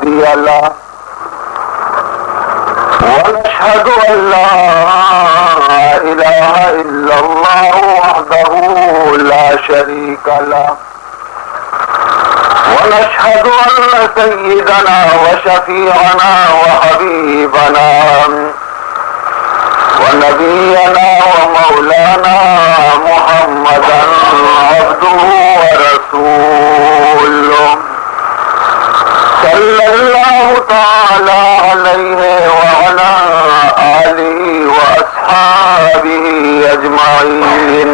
هادي له ونشهد أن لا إله إلا الله وحده لا شريك له ونشهد أن سيدنا وشفيعنا وحبيبنا ونبينا ومولانا محمدا عبده ورسوله صلى الله تعالى عليه وعلى آله وأصحابه أجمعين.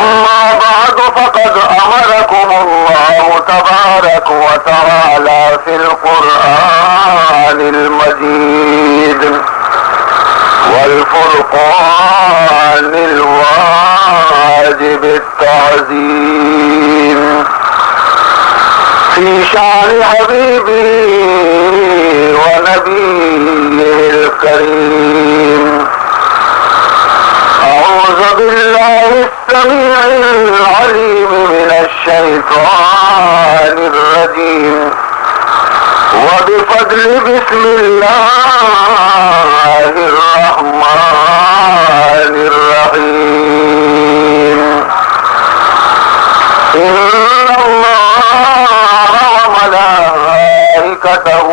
أما بعد فقد أمركم الله تبارك وتعالى في القرآن المجيد والفرقان الواجب التعظيم في شان حبيبه ونبيه الكريم. أعوذ بالله السميع العليم من الشيطان الرجيم وبفضل بسم الله الرحمن الرحيم. إن الله وملائكته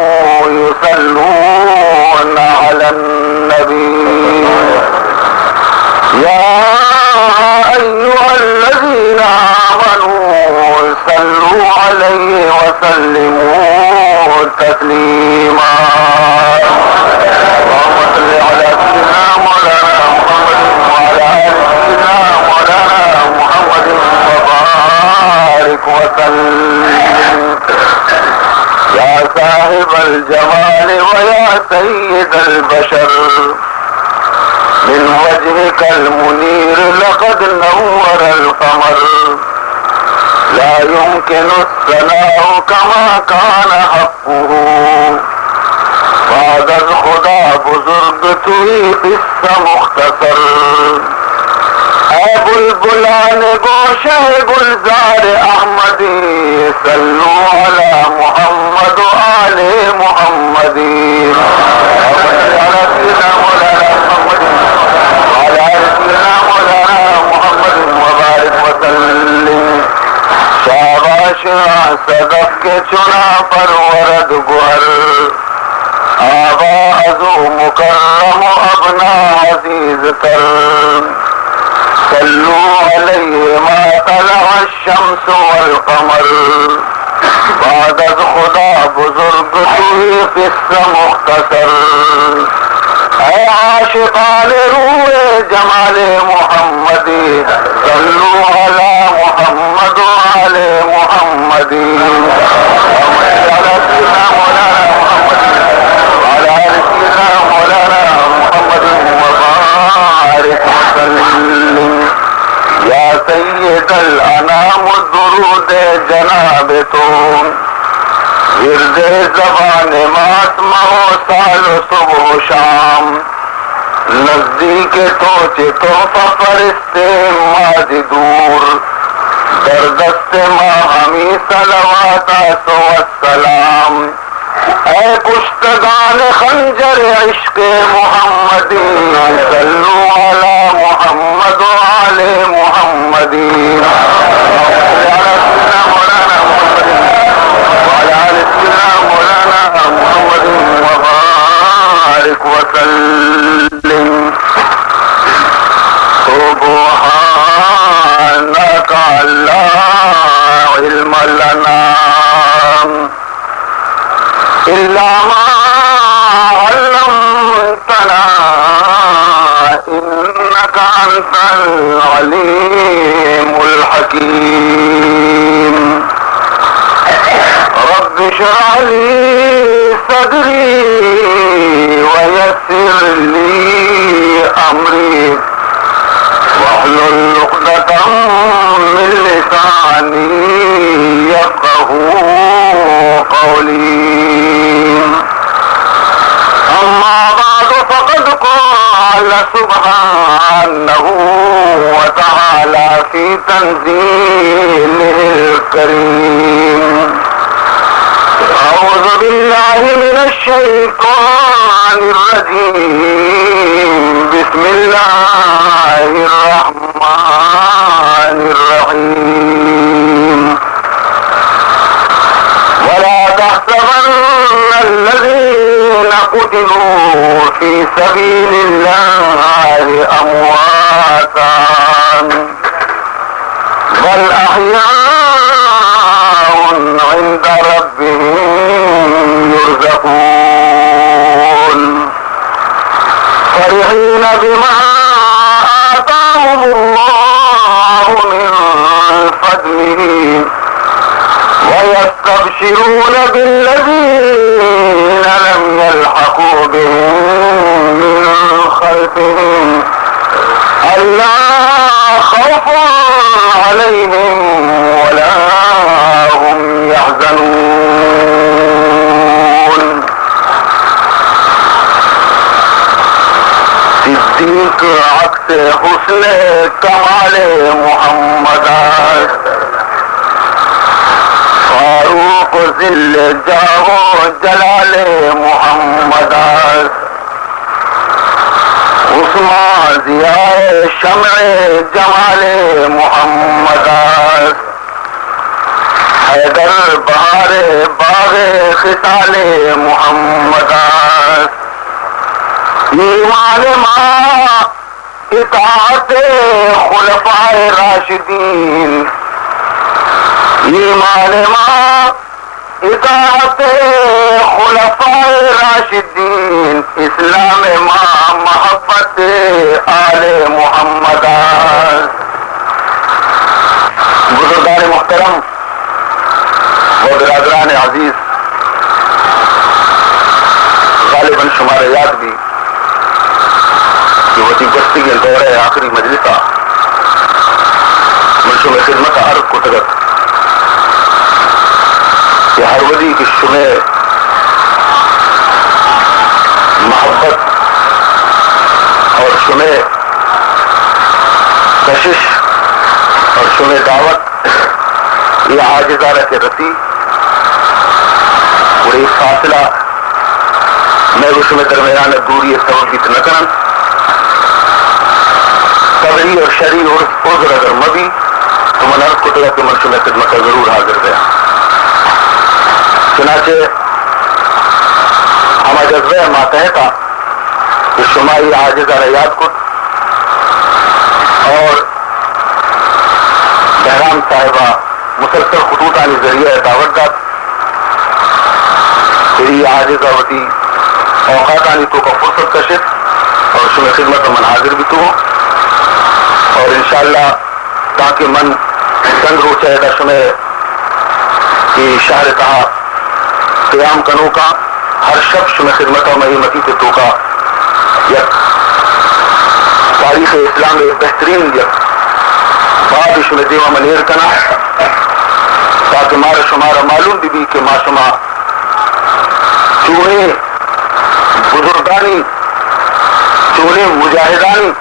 يصلون على النبي يا أيها الذين آمنوا صلوا عليه وسلموا تسليما. اللهم صل على سيدنا مولانا محمد وعلى آل سيدنا مولانا محمد وبارك وسلم. يا صاحب الجمال ويا سيد البشر من وجهك المنير لقد نور القمر لا يمكن الثناء كما كان حقه. بعد خدا بزرگ توی قصہ مختصر اے بلبلان گوشہ گلزار احمدی صلو علی محمد و آل محمدی. صدف کے چنا پر ورد گہر آواز و مکرم و ابنا عزیز تر صلو علیہ ما طلع الشمس والقمر. بعد از خدا بزرگ توی قصہ مختصر اے عاشقان روح جمال محمدی صلو علی محمد و آل محمدی. یا سید الانام درود جناب تو ورد زبان ماسمہ و سال و صبح و شام نزدیک تو تحفہ فرشتے ماضی دور در دست ماں ہمی صلوات و السلام. اے کشتگان خنجر عشق محمدی صلو علی محمد و آل محمدی. وسلم. سبحانك لا علم لنا إلا ما علمتنا إنك أنت العليم الحكيم. رب اشرح لي صدري ويسر لي أمري واحلل عقدة من لساني يفقهوا قولي. أما بعد فقد قال سبحانه وتعالى في تنزيله الكريم بالله من الشيطان الرجيم بسم الله الرحمن الرحيم ولا تحسبن الذين قتلوا في سبيل الله أمواتا بل أحياء عند ربهم يرزقون فرحين بما آتاهم الله من فضله ويستبشرون بالذين لم يلحقوا بهم من خلفهم ألا خوف عليهم ولا هم يحزنون صدیق عکس حسن کمال محمد فاروق ذل جاہ جلال محمد عثمان ضیاء شمع جمال محمد حیدر بہار باغ خصال محمد ایمان ماں اطاعت خلفائے راشدین ایمان ماں اطاعت خلفائے راشدین اسلام ماں محبت آل محمد بزرگان محترم و برادران عزیز غالباً شمار یاد بھی کہ وتی گستی کے دورے آخری مجلسہ منشور خدمت عرض کو تگت کہ ہر ودی کی شمع محبت اور شمع کشش اور شمع دعوت یہ عاجزانہ کے رسی اور ایک فاصلہ میں اس میں درمیان دوری سبب بیت نہ کرن قبری اور شرعی اور عذر اگر مبی تو من عرض کو تگا کہ منشور خدمت کا ضرور حاضر گیا چنانچہ ہما جذبہ ماتحتا کہ شمائی عاجزانہ یاد کو اور بہرام صاحبہ مسلسل خطوطانی ذریعہ دعوت داد تیری عاجزہ وتی اوقاتانی تو کا فرصت کشت اور شمع خدمت من حاضر بھی تو اور انشاءاللہ تاکہ من سنگ رو چاہے شمع کی شہر تہا قیام کنو کا ہر شخص شمع خدمت و مہی متی سے تو کا یک تاریخ اسلام بہترین یک بعد شمع دیوہ منیر کنا تاکہ مارا شمارا معلوم بھی کہ ما شما چونے بزرگانی چونے مجاہدانی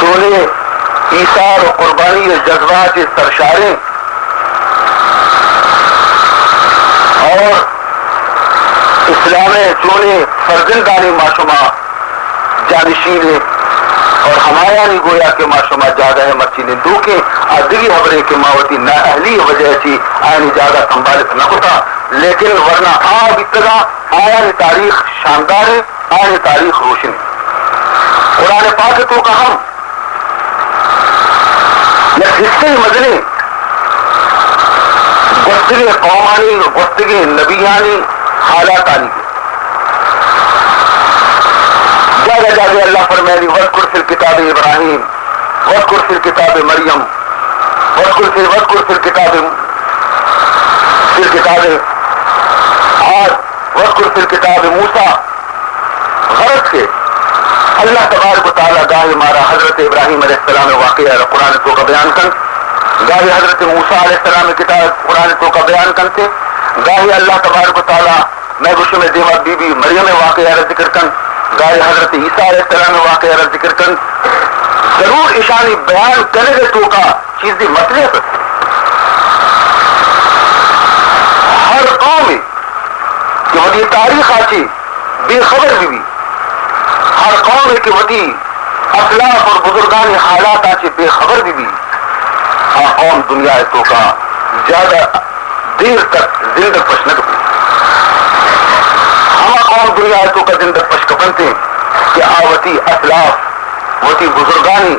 چونے ایثار و قربانی جذبات سرشاریں اور اسلام چونے فرزندانی معشمہ جانشین اور ہمایانی گویا کے معشمہ جادہ مچی نندو کے آدھی حبرے کے ماوتی نا اہلی وجہ چی آئینی جادہ سنبھالت نہ ہوتا لیکن ورنہ آب ابتدا آیانی تاریخ شاندار ہے آیانی تاریخ روشن قرآن پاک تو کا ہم یک حصے مدنی گفتگی قومانی گفتگی نبیانی حالاتانی جاگہ جاگہ اللہ فرمائے وذکر فی الکتاب ابراہیم وذکر فی الکتاب مریم وذکر فی الکتاب عاد وذکر فی الکتاب موسیٰ غرض کے اللہ تبارک و تعالیٰ گاہی مارا حضرت ابراہیم علیہ السلام واقعہ قرآن تو کا بیان کر گاہی حضرت موسیٰ علیہ السلام کتاب قرآن تو کا بیان کرتے گاہی اللہ تبارک و تعالیٰ میں گشو میں دیوا بی بی مریم واقعہ ذکر کر گاہی حضرت عیسیٰ علیہ السلام واقعہ ذکر کر ضرور اشانی بیان کرنے کے تو کا چیز دی مطلب ہر قوم کہ تاریخ آچی بے خبر بھی ہر قوم کے وتی اسلاف اور بزرگان حالات آچے بے خبر بھی قوم دنیا تو کا زیادہ دیر تک زندہ پشنک بھی ہما قوم دنیا تو کا زندہ پشک بنتے کہ آوتی اسلاف وتی بزرگانی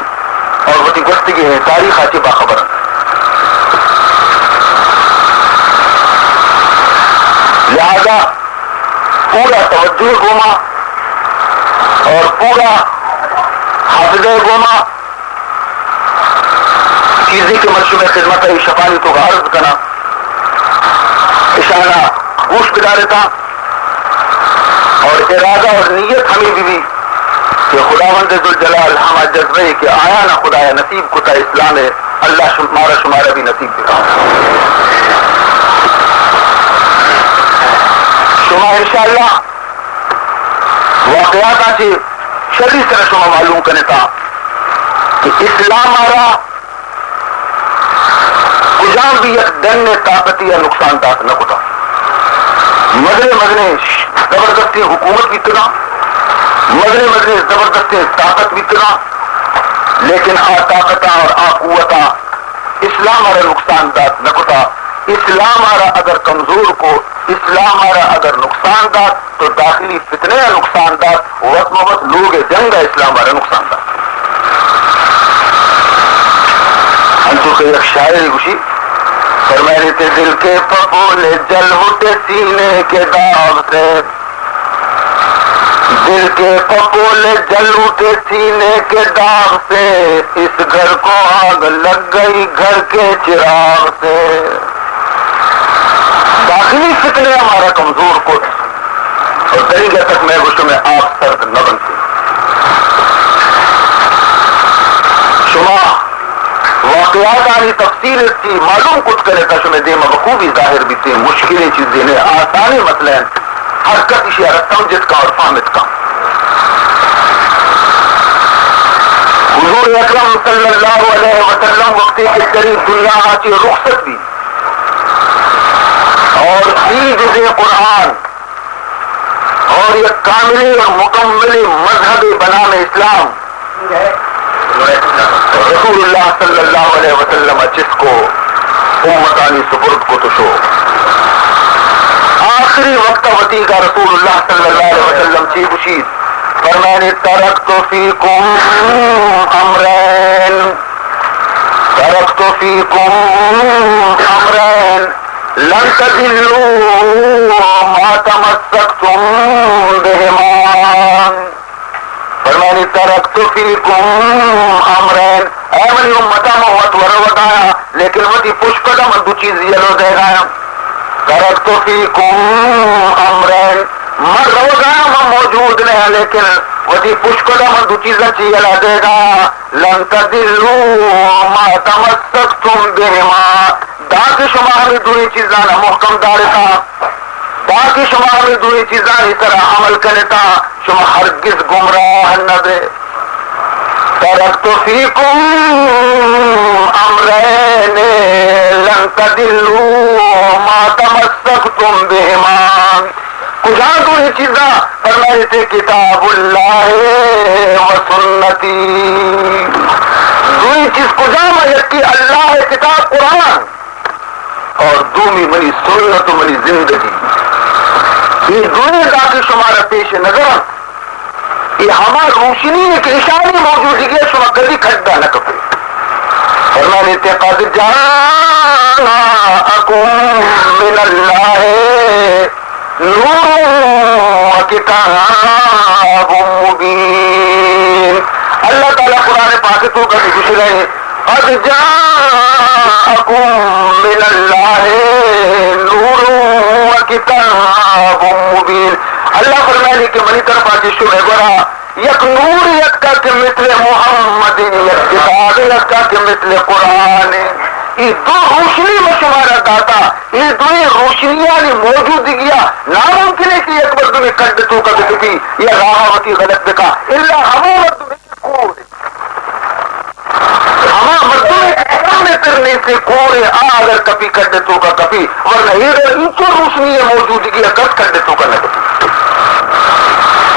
اور وتی گفتگی ہے تاریخ آچے باخبر لہذا پورا توجہ گوما اور پورا حافظہ گوما چیزیں کے منشور خدمت ہے شفانی تو عرض کرنا اشارہ گوش بدارتا اور ارادہ اور نیت ہمیں بھی کہ خداوند ذوالجلال ہما جذبے کہ آیا نہ خدایا نصیب کتا اسلام ہے اللہ شمارا شمارا بھی نصیب دکھا شما انشاءاللہ واقعات آچے شری طرح شما معلوم کرنے تا کہ اسلام آرہ کجام بھی یک دن نے طاقتی یا نقصان دات نہ کتا مدنے زبردستی حکومت بھی تنا مدنے زبردستی طاقت بھی تنا لیکن آ طاقتہ اور آ قوتہ اسلام آرہ نقصان دات نہ کتا اسلام آرہ اگر کمزور کو اسلام آرہ اگر نقصان دات تو داخلی فتنے یا نقصان دات وقت موت لوگ جنگ اسلام آرہ نقصان دات انتو کہ ایک شاعری گوشی فرمائے تھے دل کے پپولے جل اٹھے سینے کے داغ سے دل کے پپولے جل اٹھے سینے کے داغ سے اس گھر کو آگ لگ گئی گھر کے چراغ سے داخلی فتنے ہمارا کمزور کچھ اور طریقے تک میں گوشوں میں آپ سرد نہ بنتی شما واقعات آنی تفصیل تھی معلوم کچھ کرے تا شما دے بخوبی ظاہر بھی تھی مشکلیں چیزیں نے آسانی مسئلہ حرکت اشیاء سمجھت کا اور فہمت کا حضور اکرم صلی اللہ علیہ وسلم وقتی کے قریب دنیا آتی رخصت بھی اور جزء قرآن اور یہ کاملی اور مکملی مذہبی بنام اسلام رسول اللہ صلی اللہ علیہ وسلم جس کو امتانی سپرد کو تشو آخری وقت وتی کا رسول اللہ صلی اللہ علیہ وسلم چی بشید فرمانی ترکت فیکم امرین ترکت فیکم امرین لن تضلوا ما تمسکتم بہما فرمانی ترکت فیکم امرین اے منی امتا موت وروتایا لیکن وتی پشکتا من دو چیز یلو دے گایا ترکت فیکم امرین من روگایا من موجود نہیں لیکن وتی پشکتا من دو چیزیں چیلا دے گا لن تضلوا ما تمسکتم بہما تاکہ شما ہمیں دوری چیزانا محکم دارتا تاکہ شما ہمیں دوری چیزانی طرح عمل کرتا شما ہرگز گمراہ نہ دے ترکت فیکم امرین لن تضلوا ما تمسکتم بہما کجا دوری چیزاں فرمائے تھے کتاب اللہ و سنتی دوری چیز کجا یکی اللہ کتاب قرآن اور دومی منی سنت و منی زندگی یہ دونوں ذاتی شمارا پیش نظر یہ ہمارا روشنی ایک اشاری موجودگی ہے شما کبھی کھڑا نہ کپے فرمانے تے قد جاءکم من اللہ نور و کتاب مبین اللہ تعالیٰ قرآن پاک تو کبھی خوش رہے قد جاءکم من اللہ نور و کتاب مبین اللہ فرمائے کہ منی طرف آتی شبہ برا یک نور یکا کے مثل محمد یک کتاب یکا کے مثل قرآن یہ دو روشنی میں شمارا داتا یہ دو روشنیاں موجودگیاں ناممکن ہے کہ ایک مرد میں کڈ تو کا بکتی یا راہوتی غلط بکا اللہ ہمیں مرد میں کور ہما مردوں میں کرنے سے کوڑے اگر کپی کر دے تو کا کپی ورنہ یہ روشنی موجودگی کس کر دے تو کا نہ کپی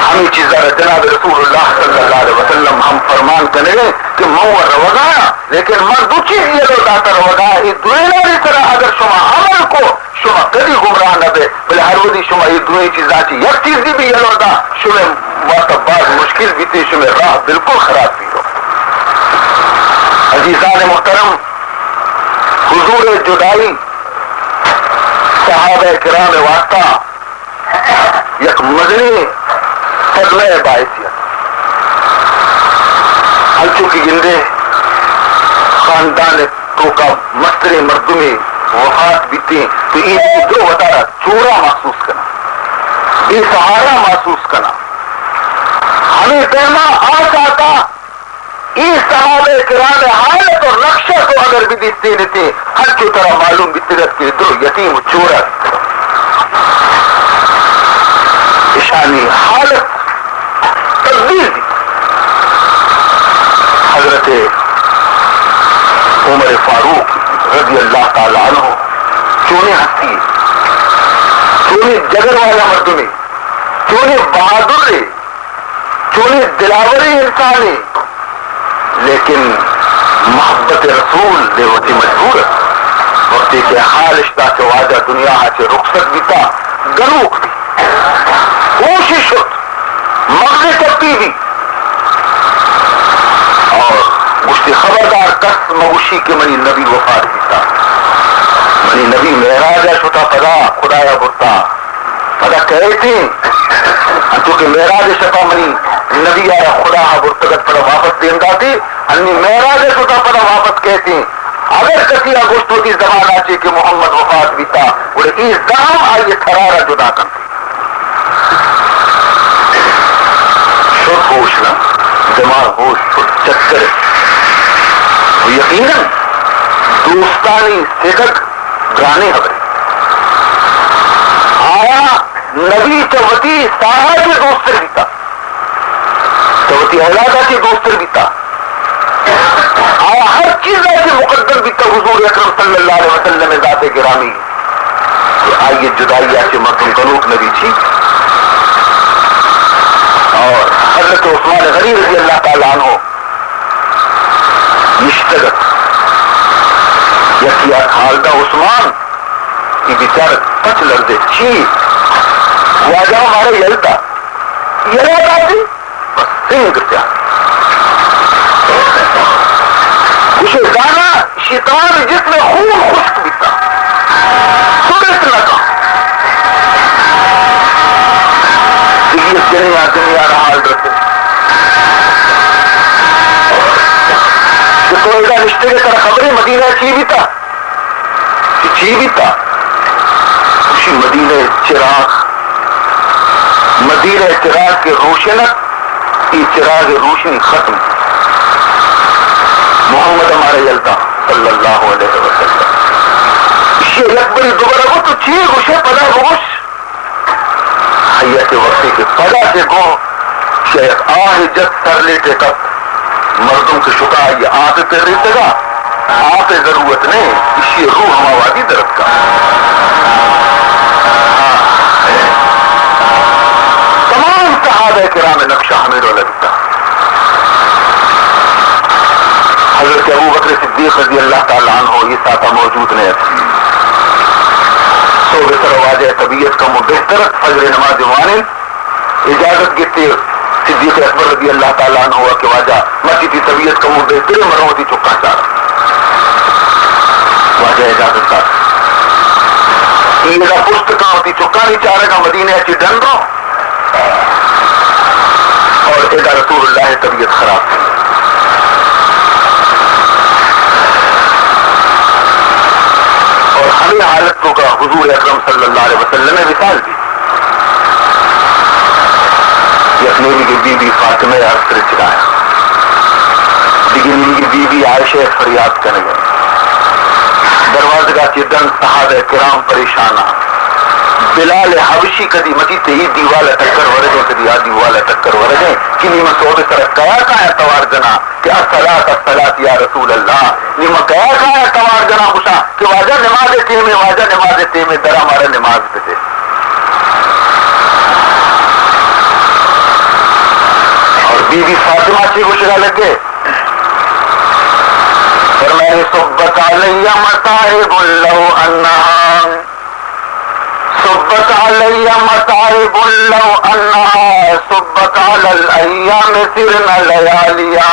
ہمیں چیزیں جناب رسول اللہ صلی اللہ علیہ وسلم ہم فرمان کرنے کہ مو روگایا لیکن من دو چیز یہ لو داتا روگایا یہ دوئے طرح اگر شما عمل کو شما کدی گمراہ نہ بے بلے ہر ودی شما یہ دوئے چیزاں چی یک چیز بھی یہ لو دا شما بعض مشکل بھی تھی شما راہ بالکل خراب بھی ہو. عزیزان محترم حضور جدائی صحابہ کرام واسطہ یک مدنی صدمہ باعثیت ہلچو کی گندے خاندان تو کا مستر مردمی وفات بیتی تو یہ دو وطارہ چورا محسوس کرنا بے سہارا محسوس کرنا ہمیں کہنا آ چاہتا اس صحابہ کرام حالت اور نقشہ کو اگر بھی دیتے لیتے ہر جو طرح معلوم بترت کے دو یتیم چورا اشانی حالت تبدیل دی. حضرت عمر فاروق رضی اللہ تعالی عنہ چونے ہستی چونے جگر والا مردمی چونے بہادر چونے دلاور انسان لیکن محبت رسول دے ہوتی مجبور وقتی کے حال اشتا کے واجہ دنیا سے رخصت بیتا گنوک بھی کوشش مغز کرتی بھی اور مجھتی خبردار کس موشی کے منی نبی وفات بیتا منی نبی معراج چھوٹا پدا خدایا برتا پدا کہے تھے چونکہ معراج شفا منی نبی آیا خدا برتگت پدا واپس دیندہ تھی انی معراج چھوٹا پدا واپس کہتے اگر کسی آگوشت ہوتی زمان آچے کہ محمد وفات بیتا اور اس دام آئیے تھرارا جدا کرتے شد ہوش نا دماغ ہوش شد چکر یقیناً دوستانی صدق گرانے خبریں آیا نبی چوتی ساہا کے دوستر بیتا چوتی اولادہ کے دوستر بیتا آیا ہر چیز ایسے مقدر بیتا حضور اکرم صلی اللہ علیہ وسلم ذات گرامی کہ آئیے جدائی ایسے مردم گلوک نبی تھی اور حضرت عثمان غنی رضی اللہ تعالیٰ عنہ نشتگت یکی حالدہ عثمان کی بیچار پچ لردے چھی واجہ ہمارے یلدہ یلدہ تھی بس سنگ کیا اسے دانا شیطان جس میں خون خشک بیتا سرس لگا دنیا حال رکھتے کہ تو ایسا رشتے کے طرح خبریں مدینہ چی بیتا اسی مدینہ چراغ کے روشنت یہ چراغ روشنی ختم محمد ہمارے یلدا صلی اللہ علیہ وسلم یہ اکبری دوبارہ وہ تو چیز اسے پدا ہوش حیات وقتی کے پدا سے گو شاید آہ جت سر لیٹے کب مردوں کے شکا یہ آہ پہ رہتے گا آہ پہ ضرورت نہیں اسی روح ہماوادی درد کا تمام صحابہ کرام نقشہ ہمیں رو لگتا حضرت ابو بکر صدیق رضی اللہ تعالیٰ عنہ یہ ساتھ موجود نہیں سو بہتر واجہ طبیعت کا بہتر فجر نماز وانن اجازت گیتے صدیق اکبر رضی اللہ تعالیٰ عنہ ہوا کہ واجہ مسجد کی طبیعت کا بہتر مرموتی چکا چاہ واجہ اجازت کا یہ پشت کا ہوتی چکا نہیں چاہ رہا مدینہ اچھی ڈن رہا اور ادا رسول اللہ طبیعت خراب تھی اور ہمیں حالت کو کا حضور اکرم صلی اللہ علیہ وسلم نے مثال دی یہ اپنی کی بی بی فاطمہ عرصر چلایا لیکن کی بی بی عائشہ فریاد کرنے گئے دروازگاہ کی دن صحابہ کرام پریشانہ بلال حبشی کدی متی تی دیوالا ٹکر ورگے کدی آ دیوالا ٹکر ورگے کنی میں سوڑ سر کیا کہا توار جنا کہ الصلاۃ یا رسول اللہ نیمہ کیا کہا توار جنا خوشا کہ واجہ نماز تیمے واجہ نماز تیمے درہ ہمارا نماز پہ تھے اور بی بی فاطمہ چی گشرا لگے فرمائے صبت علیہ مصائب لو انہا صبت علیہ مصائب لو انہا صبت علی الایام سرن لیالیا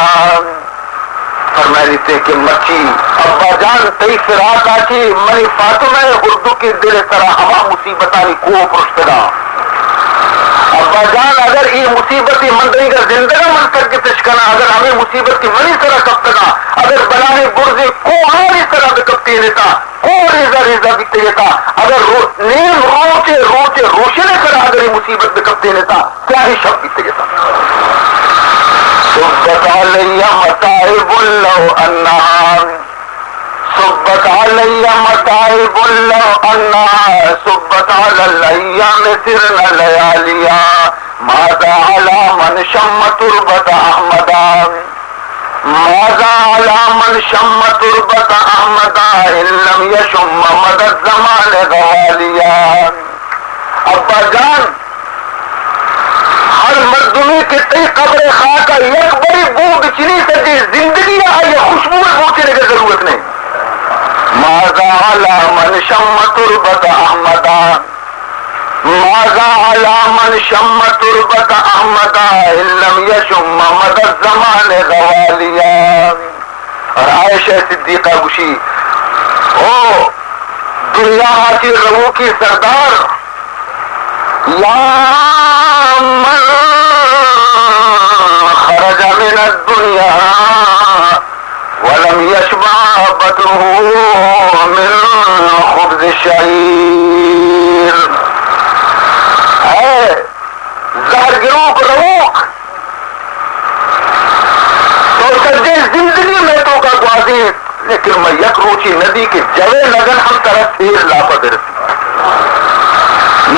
فرمائے لیتے کہ مچی ابا جان تی فراق آچی منی فاطمہ اردو کی دل طرح ہما مصیبتانی کو پرشتنا ابا جان اگر یہ مصیبتی مندری کا زندگی من کر کے تشکنا اگر ہمیں مصیبت کی منی طرح کپتنا اگر بنانے گرزے کو ہماری طرح بکپتی لیتا کو ریزہ بکتے لیتا اگر نیم روچے روشنے طرح اگر یہ مصیبت بکپتی لیتا کیا ہی شب بکتے لیتا صبت علیہ مصائب لو انہا صبت علیہ مصائب لو انہا صبت علی الایام سرن لیالیا ماذا علی من شم تربت احمدا ماذا علی من شم تربت احمدا ان لم یشم مد الزمان غوالیا ابا جان ہر مردمی کے تی قبر خاکہ یک بڑی بو بچنی سجی زندگی آئی خوشبو بوچنے کی ضرورت نہیں ماذا علی من شم تربت احمدا ماذا علی من شم تربت احمدا ان لم یشم مد الزمان غوالیا اور عائشہ صدیقہ گوشی او دنیا کی روح کی سردار یا من خرج من الدنیا ولم يشبع بطنه من خبز الشعير اے زہر گروک روک تو سجے زندگی میں تو کا گوازی لیکن میں یک روچی ندی کے جوے لگن ہم طرف سیر لاپت رسی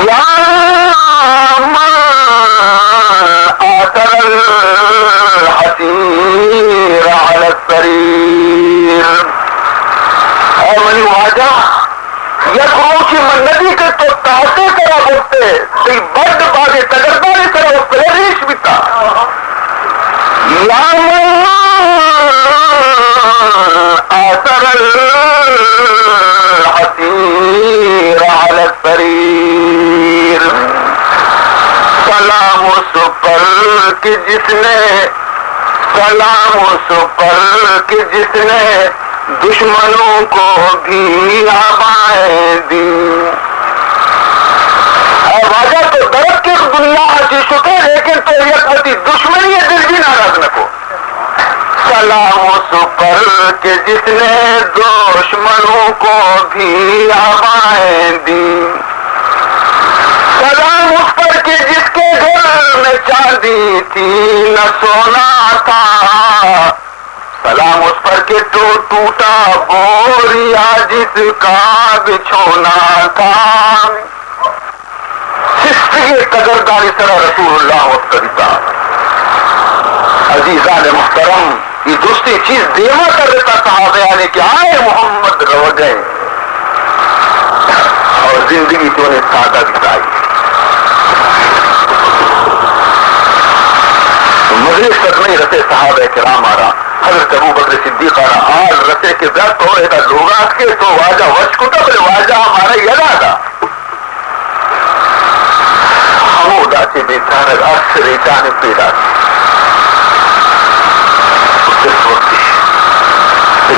یا من آثر الحسیر علی السریر اے منی واجہ یک روچی من ندی کے تو تاہتے طرح بکتے تی برد بازے تگردانی طرح اس پر ریش بیتا یا من آثر الحسیر علی السریر سلام اس پر کہ جس نے سلام اس پر کہ جس نے دشمنوں کو بھی آبائیں دی واجہ تو درد کے دنیا آجی شکے لیکن تو یکوتی دشمنی دل بھی ناراض نہ کو سلام اس پر کہ جس نے دشمنوں کو بھی آبائیں دی سلام اس پر کہ جس کے گھر میں چاندی تھی نہ سونا تھا سلام اس پر کہ تو ٹوٹا بوریا جس کا بچھونا تھا صفی قدردانی سرا رسول اللہ وقتا عزیزان محترم یہ دوسری چیز دیما کر دیتا صحابہ نے کہ آئے محمد رو گئے اور زندگی تو نے سادہ بتائی مجلس تک نہیں رسے صحابہ کرام آرہا حضرت ابو بکر صدیق آرہا آل رسے کے بیت تو ایتا لوگات کے تو واجہ وشکتا بلے واجہ ہمارا یدا دا حمودہ سے بیتارد اکثر ایتانے پیدا اس وقت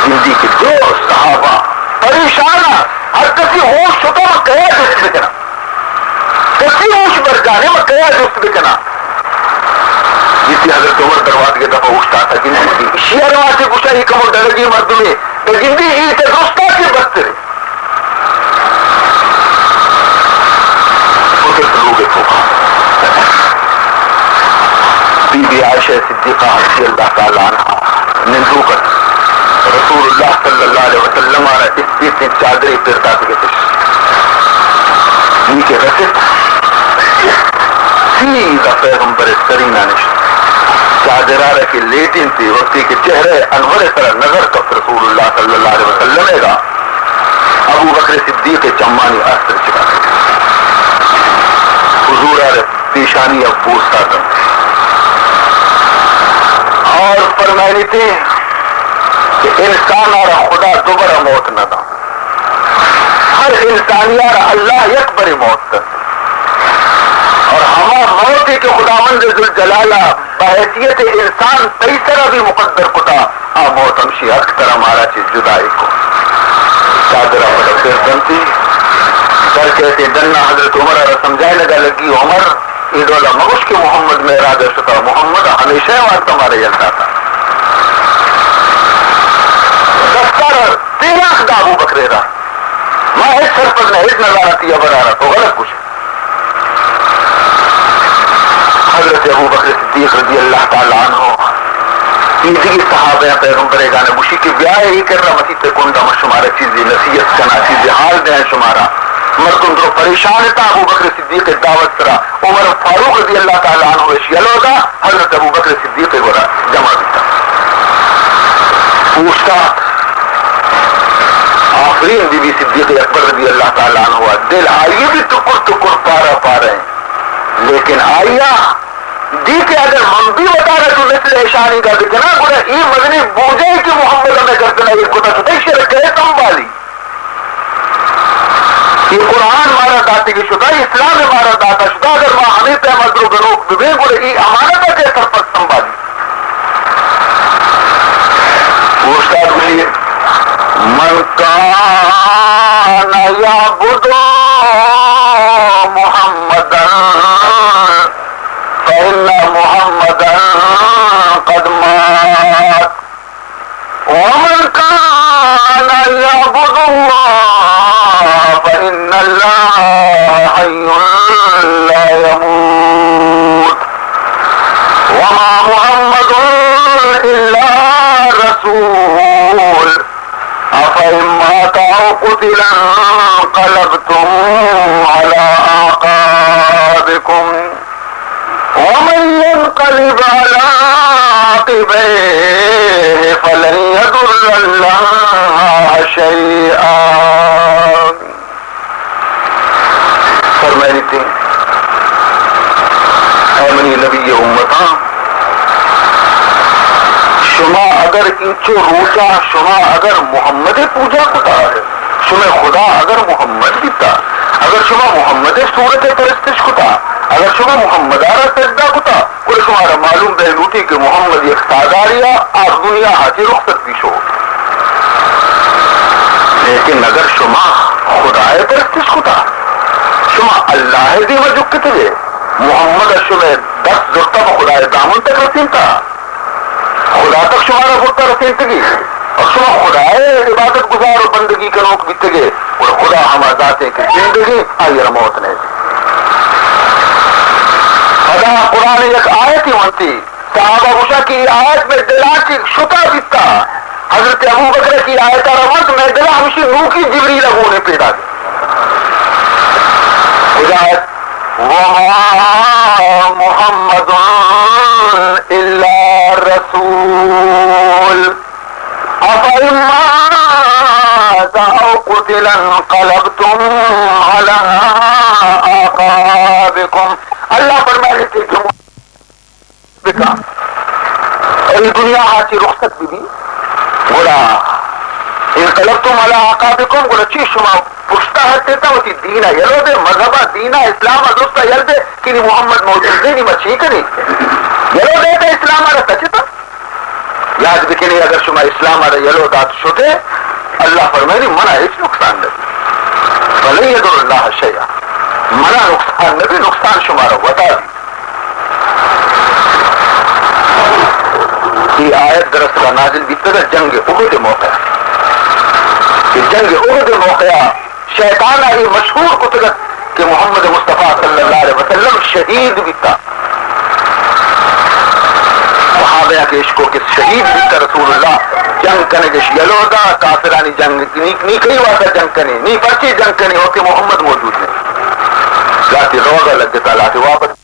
زندگی کے دو صحابہ پریشانہ ہر کسی ہوش چھوٹا میں کیا دوست بکنا کسی ہوش بر جانے میں کیا دوست بکنا جیسی حضرت عمر دروازے کے دفعہ اٹھتا تھا زندگی شیعہ رواز سے پوچھا یہ کمو ڈرگی مرد میں زندگی ہی تے دوستا کے بستے رہے اسے سلوگے پھوکا بی بی عائشہ صدیقہ رضی اللہ تعالیٰ عنہ نندو کر رسول اللہ صلی اللہ علیہ وسلم آرہا اس بیت نے چادری پیرتا تھے ان کے رسط سیدھا پیغمبر سرینہ نشت چادرہ رکھی لیٹن تھی وقتی کے چہرے انور طرح نظر کف رسول اللہ صلی اللہ علیہ وسلم گا ابو بکر صدیق چمانی آستر چکا حضور پیشانی اب پوچھتا تھا اور فرمائنی تھی کہ انسان اور خدا دوبارہ موت نہ دا ہر انسانی اور اللہ یک بری موت دا اور ہما موت ہی کہ خداوند ذوالجلالہ بحیثیت انسان تیسرا بھی مقدر کتا آ موت ہمشی اکتر ہمارا چیز جدائی کو چادرہ پڑھ پھر بنتی در کہتے دنہ حضرت عمر اور سمجھائے لگا لگی عمر ایڈولا مغش کے محمد میں ارادہ شتا محمد ہمیشہ وقت ہمارے جلتا تھا دفتر تیرہ خدا ابو بکرے رہا میں ایک سر پر نے ایک نظارہ تیا بنا رہا تو غلط کچھ حضرت ابو بکر صدیق رضی اللہ تعالیٰ عنہ ایدی صحابہ پیغمبر گانے مشی کی بیاہ ہی کر رہا مسیح تے کنڈا مشمارہ چیزی نصیحت کنا چیزی حال دیں شمارہ مردم جو پریشان تھا ابو بکر صدیق دعوت سرا عمر فاروق رضی اللہ تعالیٰ عنہ اشیلو دا حضرت ابو بکر صدیق گورا جمع دیتا پوچھتا آفرین بی بی صدیق اکبر رضی اللہ تعالیٰ عنہ دل آئیے بھی ٹکر پا رہے ہیں لیکن آئیا دی کہ اگر من بھی بتا رہے تو مثل اشانی کا دکھنا گوڑا ای مدنی بوجھے کہ محمد ہمیں کردنا یہ کتا چھتے شرک ہے سنبھالی یہ قرآن مارا داتی کی شدہ اسلام مارا داتا شدہ اگر ماں ہمیں پہ مدرو گنوک بے گوڑے ای امانتا کے سرپت سنبھالی پوچھتا دولی من کان یعبدو محمدن فإن محمدا قد مات ومن كان يعبد الله فإن الله حي لا يموت وما محمد إلا رسول أفإن مات أو قتل انقلبتم على أعقابكم ومن ينقلب على عقبيه فلن يضر الله شيئا فرمائنی تھی اے منی نبی امتاں شما اگر انچو روچا شما اگر محمد پوجا کتا ہے شما خدا اگر محمد بیتا اگر شما محمد صورت پرستش کتا اگر شما محمد آرہ سجدہ کتا کوئی شمارا معلوم بے لوٹی کہ محمد اقتداریا آپ دنیا حاجی رخصت پیش ہو لیکن اگر شما خدا پرستش کتا شما اللہ دی وجہ کتے محمد شما 10 زرطہ خدا دامن تک رسیم تا خدا تک شمارا بھٹا رسیم تگی اور شما خدا عبادت گزار و بندگی کا نوک بیتے گے اور خدا ہما ذاتے کی زندگی آئی موت نہیں دی خدا قرآن ایک آیت ہی منتی صحابہ گوشا کی آیت میں دلا کی شتا بیتا حضرت ابو بکر کی آیت رمت میں دلا ہمشی نو کی جبریل ہونے پیدا دی خدا وما محمد الا رسول افإن مات أو قتل انقلبتم على أعقابكم اللہ فرمائے کہ بکا ای دنیا ہاچی رخصت بھی گوڑا انقلبتم على أعقابكم گوڑا چی شما پشتا ہٹتے تا ہوتی دینا یلو دے مذہبہ دینا اسلام دوستا یل دے کنی محمد موجود دے نہیں مچھی کنی یلو دے تا اسلام آرہ سچتا یاد بکنی اگر شما اسلام آرہ یلو دات شدے اللہ فرمائے منع ہیچ نقصان دے فلن یدر اللہ شیئا منع نقصان نبی نقصان شمارا وطا دی یہ آیت درست کا نازل بیتا دا جنگ احد موقع جنگ احد موقع شیطان آئی مشہور کتگت کہ محمد مصطفیٰ صلی اللہ علیہ وسلم شہید بیتا صحابہ کے عشقوں کے شہید بیتا رسول اللہ جنگ کنے کے یلو دا کافرانی جنگ نی کئی واسا جنگ کنے نی پرچی جنگ کنے ہو کہ محمد موجود نہیں ذاتی غوغا لگتا لاتی واپس